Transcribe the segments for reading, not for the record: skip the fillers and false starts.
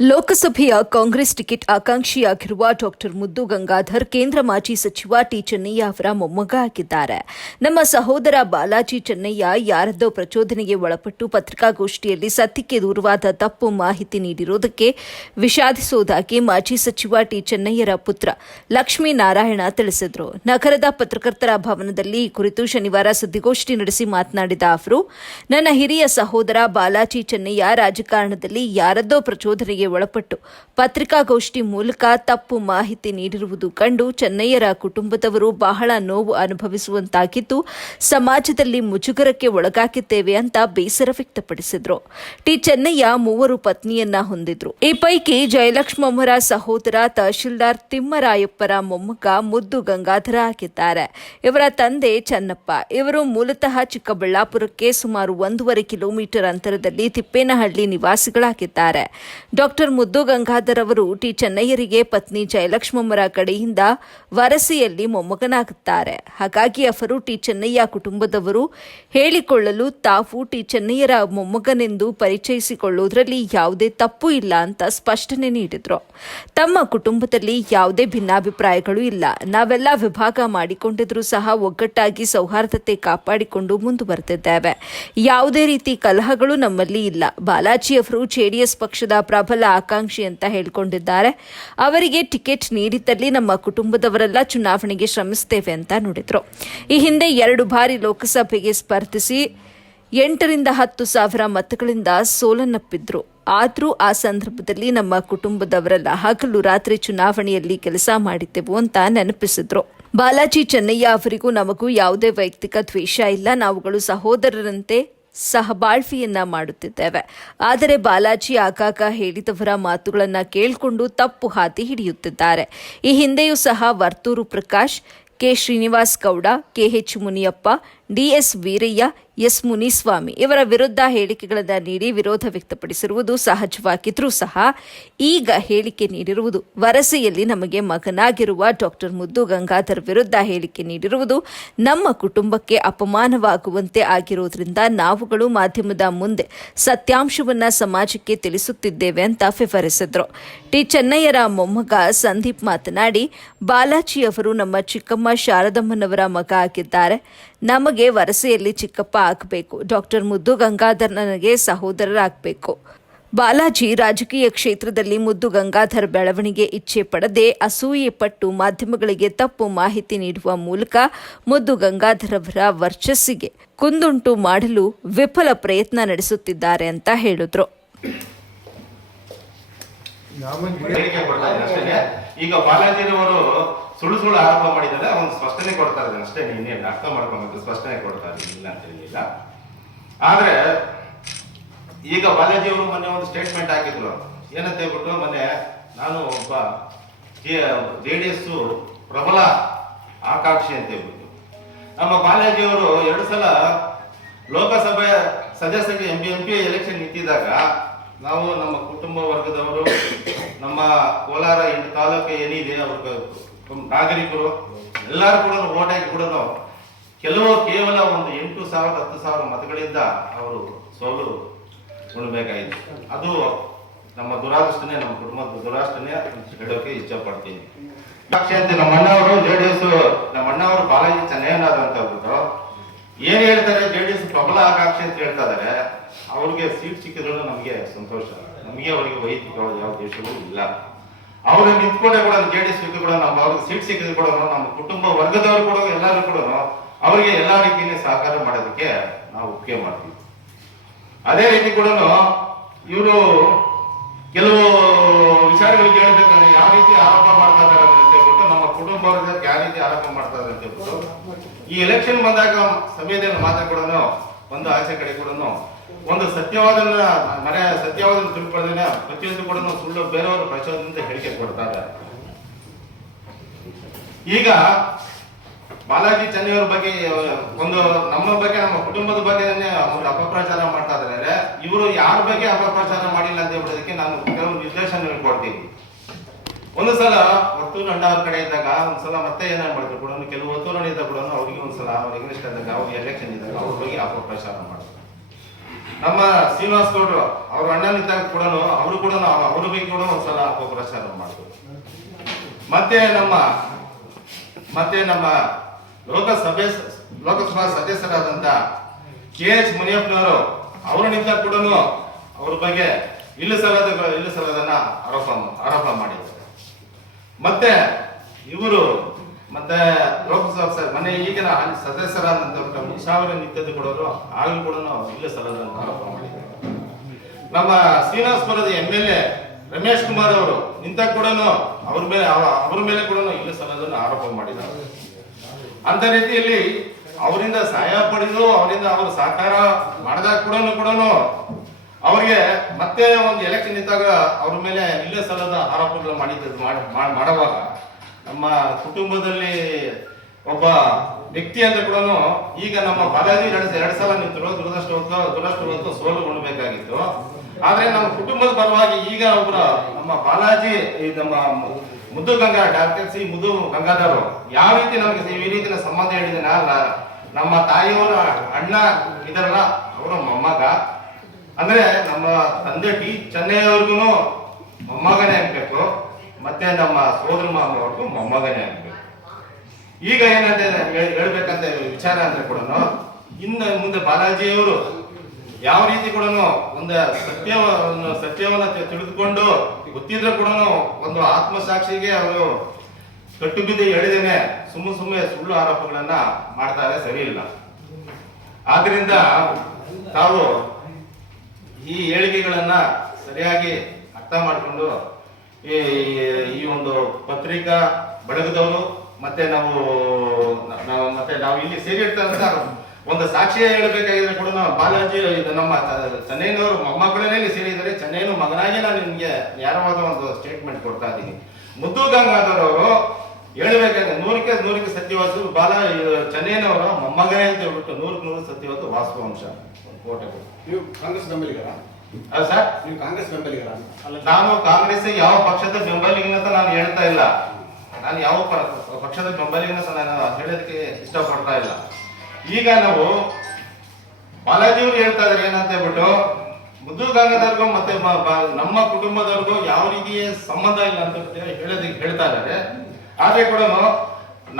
ಲೋಕಸಭೆಯ Congress ticket ಆಕಾಂಕ್ಷಿಯಾಗಿರುವ doctor ಮುದ್ದು ಗಂಗಾಧರ್ ಕೇಂದ್ರ ಮಾಜಿ ಸಚಿವ ಟಿ ಚೆನ್ನಯ್ಯ ಅವರ ಮೊಮ್ಮಗ ಆಗಿದ್ದಾರೆ. ನಮ್ಮ ಸಹೋದರ ಬಾಲಾಜಿ ಚೆನ್ನಯ್ಯ ಯಾರದ್ದೋ ಪ್ರಚೋದನೆಗೆ ಒಳಪಟ್ಟು ಪತ್ರಿಕಾಗೋಷ್ಠಿಯಲ್ಲಿ ಸತ್ಯಕ್ಕೆ ದೂರವಾದ ತಪ್ಪು ಮಾಹಿತಿ ನೀಡಿರುವುದಕ್ಕೆ ವಿಷಾದಿಸುವುದಾಗಿ ಮಾಜಿ ಸಚಿವ ಟಿ ಚೆನ್ನಯ್ಯರ ಪುತ್ರ ಲಕ್ಷ್ಮೀನಾರಾಯಣ ತಿಳಿಸಿದರು. ನಗರದ ಪತ್ರಕರ್ತರ ಭವನದಲ್ಲಿ ಈ ಕುರಿತು ಶನಿವಾರ ಸುದ್ದಿಗೋಷ್ಠಿ ನಡೆಸಿ ಮಾತನಾಡಿದ ಅವರು, ನನ್ನ ಹಿರಿಯ ಸಹೋದರ ಬಾಲಾಜಿ ಚೆನ್ನಯ್ಯ ರಾಜಕಾರಣದಲ್ಲಿ ಯಾರದ್ದೋ ಪ್ರಚೋದನೆಗೆ ಒಳಪಟ್ಟು ಪತ್ರಿಕಾಗೋಷ್ಠಿ ಮೂಲಕ ತಪ್ಪು ಮಾಹಿತಿ ನೀಡಿರುವುದು ಕಂಡು ಚೆನ್ನಯ್ಯರ ಕುಟುಂಬದವರು ಬಹಳ ನೋವು ಅನುಭವಿಸುವಂತಾಗಿದ್ದು, ಸಮಾಜದಲ್ಲಿ ಮುಜುಗರಕ್ಕೆ ಒಳಗಾಗಿದ್ದೇವೆ ಅಂತ ಬೇಸರ ವ್ಯಕ್ತಪಡಿಸಿದರು. ಟಿ ಚೆನ್ನಯ್ಯ 3 ಪತ್ನಿಯನ್ನ ಹೊಂದಿದ್ರು. ಈ ಪೈಕಿ ಜಯಲಕ್ಷ್ಮಮ್ಮರ ಸಹೋದರ ತಹಶೀಲ್ದಾರ್ ತಿಮ್ಮರಾಯಪ್ಪರ ಮೊಮ್ಮಗ ಮುದ್ದು ಗಂಗಾಧರ ಆಗಿದ್ದಾರೆ. ಇವರ ತಂದೆ ಚನ್ನಪ್ಪ. ಇವರು ಮೂಲತಃ ಚಿಕ್ಕಬಳ್ಳಾಪುರಕ್ಕೆ ಸುಮಾರು 1.5 ಕಿಲೋಮೀಟರ್ ಅಂತರದಲ್ಲಿ ತಿಪ್ಪೇನಹಳ್ಳಿ ನಿವಾಸಿಗಳಾಗಿದ್ದಾರೆ. ಡಾಕ್ಟರ್ ಮುದ್ದು ಗಂಗಾಧರ್ ಅವರು ಟಿ ಚೆನ್ನಯ್ಯರಿಗೆ ಪತ್ನಿ ಜಯಲಕ್ಷ್ಮಮ್ಮರ ಕಡೆಯಿಂದ ವರಸೆಯಲ್ಲಿ ಮೊಮ್ಮಗನಾಗುತ್ತಾರೆ. ಹಾಗಾಗಿ ಅವರು ಟಿ ಚೆನ್ನಯ್ಯ ಕುಟುಂಬದವರು ಹೇಳಿಕೊಳ್ಳಲು ತಾವು ಟಿ ಚೆನ್ನಯ್ಯರ ಮೊಮ್ಮಗನೆಂದು ಪರಿಚಯಿಸಿಕೊಳ್ಳುವುದರಲ್ಲಿ ಯಾವುದೇ ತಪ್ಪು ಇಲ್ಲ ಅಂತ ಸ್ಪಷ್ಟನೆ ನೀಡಿದರು. ತಮ್ಮ ಕುಟುಂಬದಲ್ಲಿ ಯಾವುದೇ ಭಿನ್ನಾಭಿಪ್ರಾಯಗಳು ಇಲ್ಲ. ನಾವೆಲ್ಲ ವಿಭಾಗ ಮಾಡಿಕೊಂಡಿದ್ರೂ ಸಹ ಒಗ್ಗಟ್ಟಾಗಿ ಸೌಹಾರ್ದತೆ ಕಾಪಾಡಿಕೊಂಡು ಮುಂದುವರೆದಿದ್ದೇವೆ. ಯಾವುದೇ ರೀತಿ ಕಲಹಗಳು ನಮ್ಮಲ್ಲಿ ಇಲ್ಲ. ಬಾಲಾಜಿ ಅವರು ಜೆಡಿಎಸ್ ಪಕ್ಷದ ಪ್ರಬಲ ಆಕಾಂಕ್ಷಿ ಅಂತ ಹೇಳಿಕೊಂಡಿದ್ದಾರೆ. ಅವರಿಗೆ ಟಿಕೆಟ್ ನೀಡಿದ್ದಲ್ಲಿ ನಮ್ಮ ಕುಟುಂಬದವರೆಲ್ಲ ಚುನಾವಣೆಗೆ ಶ್ರಮಿಸುತ್ತೇವೆ ಅಂತ ನುಡಿದರು. ಈ ಹಿಂದೆ 2 ಬಾರಿ ಲೋಕಸಭೆಗೆ ಸ್ಪರ್ಧಿಸಿ 8ರಿಂದ 10 ಸಾವಿರ ಮತಗಳಿಂದ ಸೋಲನ್ನಪ್ಪಿದ್ರು. ಆದರೂ ಆ ಸಂದರ್ಭದಲ್ಲಿ ನಮ್ಮ ಕುಟುಂಬದವರೆಲ್ಲ ಹಗಲು ರಾತ್ರಿ ಚುನಾವಣೆಯಲ್ಲಿ ಕೆಲಸ ಮಾಡಿದ್ದೆವು ಅಂತ ನೆನಪಿಸಿದ್ರು. ಬಾಲಾಜಿ ಚೆನ್ನಯ್ಯ ಅವರಿಗೂ ನಮಗೂ ಯಾವುದೇ ವೈಯಕ್ತಿಕ ದ್ವೇಷ ಇಲ್ಲ. ನಾವುಗಳು ಸಹೋದರರಂತೆ ಸಹಬಾಳ್ವಿಯನ್ನ ಮಾಡುತ್ತಿದ್ದೇವೆ. ಆದರೆ ಬಾಲಾಜಿ ಆಗಾಗ ಹೇಳಿದವರ ಮಾತುಗಳನ್ನು ಕೇಳಿಕೊಂಡು ತಪ್ಪು ಹಾದಿ ಹಿಡಿಯುತ್ತಿದ್ದಾರೆ. ಈ ಹಿಂದೆಯೂ ಸಹ Varthur Prakash, K Srinivas Gowda, KH Muniyappa, DS Veeraiah, S Muniswamy ಇವರ ವಿರುದ್ಧ ಹೇಳಿಕೆಗಳನ್ನು ನೀಡಿ ವಿರೋಧ ವ್ಯಕ್ತಪಡಿಸಿರುವುದು ಸಹಜವಾಗಿದ್ರೂ ಸಹ ಈಗ ಹೇಳಿಕೆ ನೀಡಿರುವುದು ವರಸೆಯಲ್ಲಿ ನಮಗೆ ಮಗನಾಗಿರುವ ಡಾಕ್ಟರ್ ಮುದ್ದು ಗಂಗಾಧರ್ ವಿರುದ್ಧ ಹೇಳಿಕೆ ನೀಡಿರುವುದು ನಮ್ಮ ಕುಟುಂಬಕ್ಕೆ ಅಪಮಾನವಾಗುವಂತೆ ಆಗಿರುವುದರಿಂದ ನಾವುಗಳು ಮಾಧ್ಯಮದ ಮುಂದೆ ಸತ್ಯಾಂಶವನ್ನ ಸಮಾಜಕ್ಕೆ ತಿಳಿಸುತ್ತಿದ್ದೇವೆ ಅಂತ ವಿವರಿಸಿದ್ರು. ಟಿ ಚೆನ್ನಯ್ಯರ ಮೊಮ್ಮಗ ಸಂದೀಪ್ ಮಾತನಾಡಿ, ಬಾಲಾಜಿ ಅವರು ನಮ್ಮ ಚಿಕ್ಕಮ್ಮ ಶಾರದಮ್ಮನವರ ಮಗ ಆಗಿದ್ದಾರೆ. ನಮಗೆ ವರಸೆಯಲ್ಲಿ ಚಿಕ್ಕಪ್ಪ ಆಗಬೇಕು. ಡಾಕ್ಟರ್ ಮುದ್ದು ಗಂಗಾಧರ್ ನನಗೆ ಸಹೋದರರಾಗಬೇಕು. ಬಾಲಾಜಿ ರಾಜಕೀಯ ಕ್ಷೇತ್ರದಲ್ಲಿ ಮುದ್ದು ಗಂಗಾಧರ್ ಬೆಳವಣಿಗೆ ಇಚ್ಛೆ ಪಡದೆ ಅಸೂಯೆ ಪಟ್ಟು ಮಾಧ್ಯಮಗಳಿಗೆ ತಪ್ಪು ಮಾಹಿತಿ ನೀಡುವ ಮೂಲಕ ಮುದ್ದು ಗಂಗಾಧರ್ ಅವರ ವರ್ಚಸ್ಸಿಗೆ ಕುಂದುಂಟು ಮಾಡಲು ವಿಫಲ ಪ್ರಯತ್ನ ನಡೆಸುತ್ತಿದ್ದಾರೆ ಅಂತ ಹೇಳಿದ್ರು. ಈಗ ಬಾಲಾಜಿರವರು ಸುಳ್ಳು ಆರೋಪ ಮಾಡಿದರೆ ಅವನು ಸ್ಪಷ್ಟನೆ ಕೊಡ್ತಾ ಇದ್ದಾನೆ ಅಷ್ಟೇ. ನೀನೇನು ಅರ್ಥ ಮಾಡ್ಕೊಂಡು ಸ್ಪಷ್ಟನೆ ಕೊಡ್ತಾ ಇಲ್ಲ ಅಂತ ಹೇಳಿಲ್ಲ. ಆದ್ರೆ ಈಗ ಬಾಲಾಜಿ ಅವರು ಮೊನ್ನೆ ಒಂದು ಸ್ಟೇಟ್ಮೆಂಟ್ ಹಾಕಿದ್ರು. ಏನಂತ ಹೇಳ್ಬಿಟ್ಟು, ಮೊನ್ನೆ ನಾನು ಒಬ್ಬ JDS ಪ್ರಬಲ ಆಕಾಂಕ್ಷಿ ಅಂತ ಹೇಳ್ಬಿಟ್ಟು, ನಮ್ಮ ಬಾಲಾಜಿ ಅವರು 2 ಸಲ ಲೋಕಸಭೆ ಸದಸ್ಯರಿಗೆ MP ಎಲೆಕ್ಷನ್ ನಿಂತಿದ್ದಾಗ ನಾವು ನಮ್ಮ ಕುಟುಂಬ ವರ್ಗದವರು, ನಮ್ಮ ಕೋಲಾರ ತಾಲೂಕು ಏನಿದೆ ಅವ್ರ ನಾಗರಿಕರು ಎಲ್ಲರೂ ಕೂಡ ವೋಟ್ ಹಾಕಿ ಕೂಡ ಕೇವಲ ಒಂದು 8,000 10,000 ಮತಗಳಿಂದ ಅವರು ಸೋಲು ಉಣ್ಬೇಕಾಯಿತು. ಅದು ನಮ್ಮ ದುರಾದೃಷ್ಟನೇ, ನಮ್ಮ ಕುಟುಂಬದ ದುರಾದೃಷ್ಟನೇ ಹೇಳೋಕೆ ಇಷ್ಟಪಡ್ತೀನಿ. ನಮ್ಮ ಅಣ್ಣವರು JDS, ನಮ್ಮ ಅಣ್ಣವರು ಬಾಲಾಜಿ ಚೆನ್ನಯ್ಯನಾದ ಅಂತ ಹೇಳ್ಬಿಟ್ಟು ಏನ್ ಹೇಳ್ತಾರೆ, JDS ಪ್ರಬಲ ಆಕಾಂಕ್ಷಿ ಅಂತ ಹೇಳ್ತಾ ಇದಾರೆ. ಅವ್ರಿಗೆ ಸೀಟ್ ಸಿಕ್ಕಿದ್ರು ನಮಗೆ ಸಂತೋಷ. ನಮಗೆ ಅವರಿಗೆ ವೈಯಕ್ತಿಕವಾದ ಯಾವ ದೇಶವೂ ಇಲ್ಲ. ಅವ್ರು ನಿಂತ್ಕೊಂಡೆ ಕೂಡ JDS ಕೂಡ ನಮ್ಮ ಅವ್ರಿಗೆ ಸೀಟ್ ಸಿಕ್ಕಿದ್ರು ಕೂಡ ನಮ್ಮ ಕುಟುಂಬ ವರ್ಗದವರು ಕೂಡ ಎಲ್ಲರೂ ಕೂಡ ಅವರಿಗೆ ಎಲ್ಲಾ ರೀತಿಯಲ್ಲಿ ಸಹಕಾರ ಮಾಡೋದಕ್ಕೆ ನಾವು ಒಪ್ಪಿಗೆ ಮಾಡ್ತೀವಿ. ಅದೇ ರೀತಿ ಕೂಡ ಇವರು ಕೆಲವು ವಿಚಾರಗಳಿಗೆ ಹೇಳ್ಬೇಕಾದ್ರೆ ಯಾವ ರೀತಿ ಆರೋಪ ಮಾಡ್ತಾ ಇದಾರೆ ಅಂತ ಹೇಳ್ಬಿಟ್ಟು, ನಮ್ಮ ಕುಟುಂಬ ವರ್ಗಕ್ಕೆ ಯಾವ ರೀತಿ ಆರೋಪ ಮಾಡ್ತಾ ಇದಾರೆ ಅಂತ ಹೇಳ್ಬಿಟ್ಟು, ಈ ಎಲೆಕ್ಷನ್ ಬಂದಾಗ ಸಮಯದಲ್ಲಿ ಮಾತ್ರ ಕೂಡ ಒಂದು ಆಚೆ ಕಡೆ ಕೂಡ ಒಂದು ಸತ್ಯವಾದನ್ನ ತಿಳ್ಕೊಳ್ಳೋದನ್ನ ಪ್ರತಿಯೊಂದು ಕೂಡ ಸುಳ್ಳು ಬೇರೆಯವರು ಪ್ರಚೋದನೆಯಿಂದ ಹೇಳಿಕೆ ಕೊಡ್ತಾ ಇದ್ದಾರೆ. ಈಗ ಬಾಲಾಜಿ ಚೆನ್ನಯ್ಯವ್ರ ಬಗ್ಗೆ ಒಂದು ನಮ್ಮ ಬಗ್ಗೆ, ನಮ್ಮ ಕುಟುಂಬದ ಬಗ್ಗೆ ಒಂದು ಅಪಪ್ರಚಾರ ಮಾಡ್ತಾ ಇದ್ದಾರೆ. ಇವರು ಯಾರ ಬಗ್ಗೆ ಅಪಪ್ರಚಾರ ಮಾಡಿಲ್ಲ ಅಂತ ಹೇಳೋದಕ್ಕೆ ನಾನು ಕೆಲವು ನಿರ್ದೇಶನ ಕೊಡ್ತೀನಿ. ಒಂದು ಸಲ ವರ್ತೂರು ಅಣ್ಣ ಅವ್ರ ಕಡೆ ಇದ್ದಾಗ, ಒಂದ್ಸಲ ಮತ್ತೆ ಏನಾರು ಮಾಡಿದ್ರು ಕೂಡ ಕೆಲವು ವರ್ತೂರು ಇದ್ದಾಗ ಕೂಡ ಅವ್ರಿಗೆ ಒಂದ್ಸಲ ಅವ್ರಿಗೆ ಇಷ್ಟ ಇದ್ದಾಗ, ಅವ್ರಿಗೆ ಎಲೆಕ್ಷನ್ ಇದ್ದಾಗ ಅವ್ರ ಬಗ್ಗೆ ಅಪಪ್ರಚಾರ ಮಾಡ್ತಾರೆ. ನಮ್ಮ ಶ್ರೀನಿವಾಸ್ ಗೌಡ್ರು ಅವ್ರ ಅಣ್ಣನಿದ್ದಾಗ ಕೂಡ ಅವರು ಕೂಡ ಅವ್ರ ಬಗ್ಗೆ ಕೂಡ ಒಂದ್ಸಲ ಅಪಪ್ರಚಾರ ಮಾಡಿದ್ರು. ಮತ್ತೆ ನಮ್ಮ ಲೋಕಸಭಾ ಸದಸ್ಯರಾದಂತ KH ಮುನಿಯಪ್ಪನವರು ಅವರನ್ನಿಂದ ಕೂಡ ಅವ್ರ ಬಗ್ಗೆ ಇಲ್ಲ ಸಲ್ಲದನ್ನ ಆರೋಪ ಮಾಡಿದ್ದಾರೆ. ಮತ್ತೆ ಇವರು ಲೋಕಸಭಾ ಮನೆ ಈಗಿನ ಸದಸ್ಯರಾದಂತ ಮುಷಾವರ ನಿತ್ಯದ ಕೊಡೋರು ಆಗಲೂ ಕೂಡ ಇಲ್ಲ ಸಲ್ಲದನ್ನ ಆರೋಪ ಮಾಡಿದ್ದಾರೆ. ನಮ್ಮ ಶ್ರೀನಿವಾಸಪುರದ MLA ರಮೇಶ್ ಕುಮಾರ್ ಅವರು ನಿಂತ ಕೂಡ ಅವ್ರ ಮೇಲೆ ಕೂಡ ಇಲ್ಲ ಸಲ್ಲದನ್ನ ಆರೋಪ ಮಾಡಿದ್ದಾರೆ. ಅಂತ ರೀತಿಯಲ್ಲಿ ಅವರಿಂದ ಸಹಾಯ ಪಡೆದು ಅವರಿಂದ ಅವರು ಸಹಕಾರ ಮಾಡಿದಾಗ ಕೂಡ ಅವ್ರಿಗೆ ಮತ್ತೆ ಒಂದು ಎಲೆಕ್ಷನ್ ಇದ್ದಾಗ ಅವ್ರ ಮೇಲೆ ಇಲ್ಲ ಸಲ್ಲದ ಆರೋಪಗಳು ಮಾಡುವಾಗ ನಮ್ಮ ಕುಟುಂಬದಲ್ಲಿ ಒಬ್ಬ ವ್ಯಕ್ತಿ ಅಂತ ಕೂಡ ಈಗ ನಮ್ಮ ಬಾಲಾಜಿ 2 ಸಲ ನಿಂತರು ದುರದೃಷ್ಟವತ್ತು ಸೋಲುಗೊಳ್ಳಬೇಕಾಗಿತ್ತು. ಆದ್ರೆ ನಮ್ಮ ಕುಟುಂಬದ ಪರವಾಗಿ ಈಗ ನಮ್ಮ ಬಾಲಾಜಿ ನಮ್ಮ ಡಾಕ್ಟರ್ ಸಿ ಮುದ್ದು ಗಂಗಾಧರ್ ಯಾವ ರೀತಿ ನಮಗೆ ಈ ರೀತಿಯ ಸಂಬಂಧ ಹೇಳಿದ ನಮ್ಮ ತಾಯಿಯವರ ಅಣ್ಣ ಇದರಲ್ಲ ಅವರ ಮೊಮ್ಮಗ, ಅಂದ್ರೆ ನಮ್ಮ ತಂದೆ ಟಿ ಚೆನ್ನೈಯವ್ರಿಗೂ ಮೊಮ್ಮಗನೇ ಆಗ್ಬೇಕು, ಮತ್ತೆ ನಮ್ಮ ಸೋದರ ಮಾಮವ್ರಿಗೂ ಮೊಮ್ಮಗನೇ ಆಗ್ಬೇಕು. ಈಗ ಏನಂತ ಹೇಳ್ಬೇಕಂತ ವಿಚಾರ ಅಂದ್ರೆ ಕೂಡ ಇನ್ನು ಮುಂದೆ ಬಾಲಾಜಿಯವರು ಯಾವ ರೀತಿ ಕೂಡ ಒಂದು ಸತ್ಯವನ್ನ ತಿಳಿದುಕೊಂಡು ಗೊತ್ತಿದ್ರೆ ಕೂಡ ಒಂದು ಆತ್ಮಸಾಕ್ಷಿಗೆ ಅವರು ಕಟ್ಟು ಬಿದ್ದು ಹೇಳಿದೇನೆ ಸುಮ್ಮನೆ ಸುಳ್ಳು ಆರೋಪಗಳನ್ನ ಮಾಡ್ತಾರೆ, ಸರಿ ಇಲ್ಲ. ಆದ್ರಿಂದ ತಾವು ಈ ಹೇಳಿಕೆಗಳನ್ನ ಸರಿಯಾಗಿ ಅರ್ಥ ಮಾಡಿಕೊಂಡು ಈ ಒಂದು ಪತ್ರಿಕಾ ಬಳಗದವರು ಮತ್ತೆ ನಾವು ಇಲ್ಲಿ ಸೇರಿರ್ತಂತ ಒಂದು ಸಾಕ್ಷಿ ಹೇಳಬೇಕಾಗಿದ್ರೆ ಕೂಡ ಬಾಲಾಜಿ ನಮ್ಮ ಚೆನ್ನೈನವರು ಮೊಮ್ಮಕ್ಕಳನ್ನೇ ಸೇರಿದ್ದಾರೆ. ಚೆನ್ನೈನ ಮಗನಾಗಿ ನಾನು ನಿಮ್ಗೆ ನೇರವಾದ ಒಂದು ಸ್ಟೇಟ್ಮೆಂಟ್ ಕೊಡ್ತಾ ಇದ್ದೀನಿ. ಮುದ್ದು ಗಂಗಾಧರ್ ಅವರು ಹೇಳಬೇಕಾದ್ರೆ 100ಕ್ಕೆ ಸತ್ಯವಾದ ಚೆನ್ನೈನವರ ಮೊಮ್ಮಗನೇ ಅಂತ ಹೇಳ್ಬಿಟ್ಟು 100ಕ್ಕೆ ಸತ್ಯವಾದ ವಾಸ್ತವಾಂಶ ಕೋಟೆ. ನೀವು ಕಾಂಗ್ರೆಸ್ ಬೆಂಬಲಿಗರ? ಸರ್, ನೀವು ಕಾಂಗ್ರೆಸ್ ಬೆಂಬಲಿಗರ? ನಾನು ಕಾಂಗ್ರೆಸ್ ಯಾವ ಪಕ್ಷದ ಬೆಂಬಲಿಗನಂತ ನಾನು ಹೇಳ್ತಾ ಇಲ್ಲ. ನಾನು ಯಾವ ಪಕ್ಷದ ಬೆಂಬಲಿಗನ ನಾನು ಹೇಳೋದಕ್ಕೆ ಇಷ್ಟಪಡ್ತಾ ಇಲ್ಲ. ಈಗ ನಾವು ಬಾಲಾಜಿಯವರು ಹೇಳ್ತಾ ಇದಾರೆ ಏನಂತ ಹೇಳ್ಬಿಟ್ಟು ಮುದ್ದು ಗಂಗಾಧರ್ಗೂ ಮತ್ತೆ ನಮ್ಮ ಕುಟುಂಬದವ್ರಿಗೂ ಯಾವ ರೀತಿಯ ಸಂಬಂಧ ಇಲ್ಲ ಅಂತ ಹೇಳೋದಕ್ಕೆ ಹೇಳ್ತಾ ಇದ್ದಾರೆ. ಆದ್ರೆ ಕೂಡ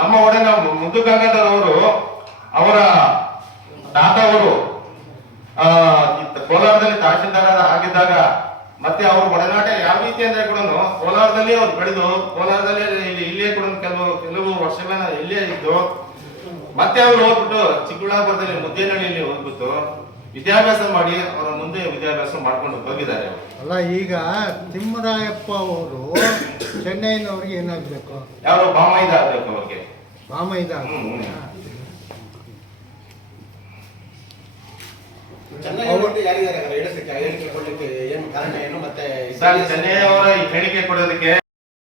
ನಮ್ಮ ಒಡನೆ ಮುದ್ದು ಗಂಗಾಧರ್ ಅವರು ಅವರ ತಾತವರು ಕೋಲಾರದಲ್ಲಿ ತಹಶೀಲ್ದಾರ ಆಗಿದ್ದಾಗ ಮತ್ತೆ ಅವ್ರ ಒಡನಾಟ ಯಾವ ರೀತಿ ಅಂದ್ರೆ ಕೂಡ ಕೋಲಾರದಲ್ಲಿ ಅವ್ರು ಬೆಳೆದು ಕೋಲಾರದಲ್ಲಿ ಇಲ್ಲೇ ಕೂಡ ಕೆಲವು ವರ್ಷಗಳ ಇಲ್ಲೇ ಇದ್ದು ಮತ್ತೆ ಅವರು ಹೋಗ್ಬಿಟ್ಟು ಚಿಕ್ಕಬಳ್ಳಾಪುರದಲ್ಲಿ ಮುದ್ದೇನಹಳ್ಳಿಯಲ್ಲಿ ಹೋಗ್ಬಿಟ್ಟು ವಿದ್ಯಾಭ್ಯಾಸ ಮಾಡಿ ಅವರ ಮುಂದೆ ವಿದ್ಯಾಭ್ಯಾಸ ಮಾಡ್ಕೊಂಡು ಹೋಗಿದ್ದಾರೆ. ಅಲ್ಲ, ಈಗ ತಿಮ್ಮರಾಯಪ್ಪ ಅವರು ಚೆನ್ನೈನವ್ರಿಗೆ ಏನಾಗ್ಬೇಕು? ಯಾರು ಬಾಮೈದ ಆಗ್ಬೇಕು ಅವ್ರಿಗೆ? ಬಾಮೈದ ಚೆನ್ನೈ ಯಾರಿದ್ದಾರೆ ಹೇಳಿಕೆ ಕೊಡ್ಲಿಕ್ಕೆ ಏನು ಕಾರಣ ಏನು? ಮತ್ತೆ ಚೆನ್ನೈ ಅವರ ಹೇಳಿಕೆ ಕೊಡೋದಕ್ಕೆ